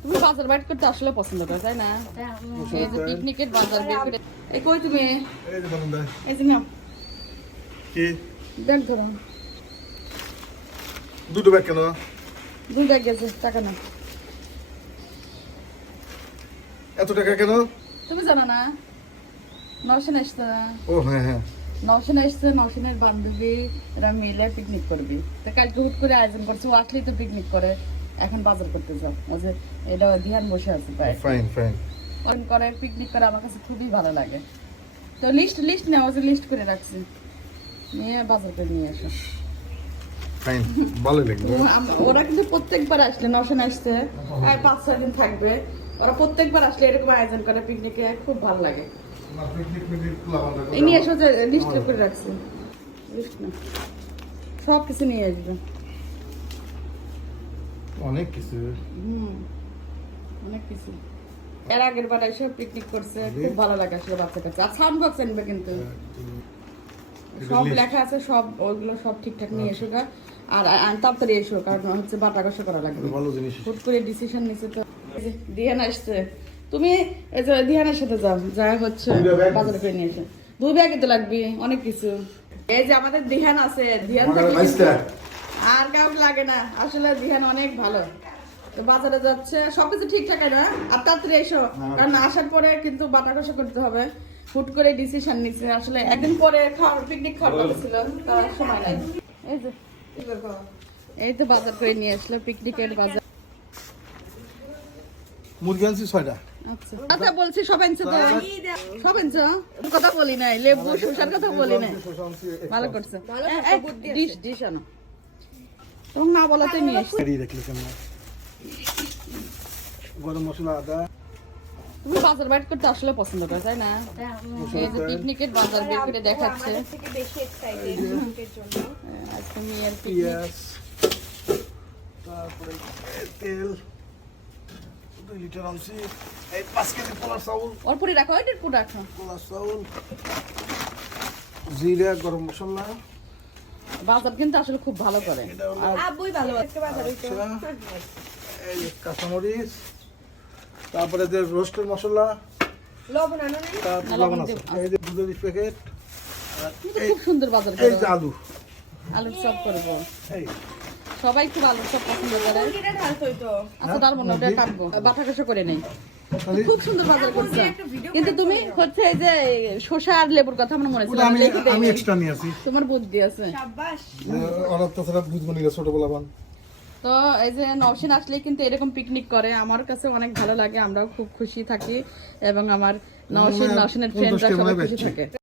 তুমি বাজার বাইট করতে আসলে পছন্দ করো তাই না? এই যে পিকনিকের বাজার বের করে এই কই তুমি এই যে বলুন এই যে নাও কি ব্যাগ ধরো দুটো ব্যাগ কেন? দুই ব্যাগ গেছে টাকা না এত টাকা কেন? তুমি জানো না নওশিন আসছে ও হ্যাঁ হ্যাঁ নওশিন আসছে নওশিনের বান্ধবী এরা মিলে পিকনিক করবি তো কালকে হুট করে আয়োজন করছে ও আসলেই তো পিকনিক করে এখন বাজার করতে যাও যে এটা ধ্যান বসে আছে প্রায় ফাইন ফাইন ওন করে পিকনিক করে আমার কাছে খুবই ভালো লাগে তো লিস্ট নাও যে লিস্ট করে রাখছি নিয়ে বাজার করে নিয়ে আসো ফাইন ভালো লাগবে ওরা কিন্তু প্রত্যেকবার আসলে নওশিন আসছে 5-6 দিন থাকবে ওরা প্রত্যেকবার আসলে এরকম আয়োজন করে পিকনিকে খুব ভালো লাগে না পিকনিক মিকনিক প্ল্যান এই নিয়ে এসো যে লিস্ট করে রাখছি লিস্ট না সব কিছু নিয়ে আসবে অনেক কিছু অনেক কিছু এর আগের বার এসে পিকনিক করছে খুব ভালো লাগে আসলে বাচ্চা কাছে আর সাউন্ড বক্স আনবে কিন্তু সব লেখা আছে সব ওইগুলো সব ঠিকঠাক নিয়ে এসো গা আর তাড়াতাড়ি এসো কারণ হচ্ছে বাটা কষা করা লাগবে ভালো জিনিস হুট করে ডিসিশন নিছে তো দিহান আসছে তুমি এই যে দিহানের সাথে যাও যা হচ্ছে বাজারে করে নিয়ে এসো 2 ব্যাগে তো লাগবে অনেক কিছু এই যে আমাদের দিহান আছে দিহান থাকলে আর কাউকে লাগে না আসলে দিহান অনেক ভালো তো বাজারে যাচ্ছে সবকিছু ঠিকঠাক না আর তাড়াতাড়ি এসো কারণ আসার পরে কিন্তু বাটা কষা করতে হবে হুট করে ডিসিশন নিচ্ছে আসলে একদিন পরে পিকনিক খাওয়ার কথা ছিল তার সময় নাই এই যে এই তো বাজার করে নিয়ে আসলো পিকনিকের বাজার মুরগি আনছি 6টা আচ্ছা আচ্ছা বলছি সব আনছো তো সব আনছো কথা বলি নাই লেবু শসার কথা বলি নাই ভালো করছো ডিশ আনো তোমার না বলাতে নিয়ে এসছি রেডি রাখলে কেন গরম মশলা আদা তুমি বাজার বাইট করতে আসলে পছন্দ করো তাই না? এই যে পিকনিকের বাজার বের করে দেখাচ্ছে আজকে মেয়ের পেঁয়াজ তারপরে তেল 2 লিটার আনছি এই 5 কেজি পোলার চাউল অল্পরি রাখো এটার পুরো রাখো পোলার চাউল জিরা গরম মশলা বাজার কিন্তু আসলে খুব ভালো করে আর আব্বুই ভালো আজকে বাজার হইতো এই কাঁচামরিচ তারপরে যে রোস্টের মশলা লবণ আনো নাই তারপর লবণ আছে এই যে দুধের প্যাকেট কিন্তু খুব সুন্দর বাজার এই করে যে আলু আলুর চপ করবো এই সবাই খুব আলুর চপ পছন্দ করে কিটা ঢালতো হইতো আচ্ছা তার মনে ওটা কাটবো বাটা কষা করে নেই তাহলে খুব সুন্দর বাজার করছে কিন্তু তুমি হচ্ছে এই যে শসা আর লেবুর কথা আমার মনে ছিল ওটা আমি লিখে দেই আমি নাই। এক্সট্রা নিয়ে আসি তোমার বুদ্ধি আছে সাব্বাস অর্ডার তো সেটা বুঝবো না ছোটবেলা বান তো এই যে নওশিন আসলে কিন্তু এরকম পিকনিক করে আমার কাছে অনেক ভালো লাগে আমরাও খুব খুশি থাকি এবং আমার নওশিনের ফ্রেন্ডরা সবাই খুশি থাকে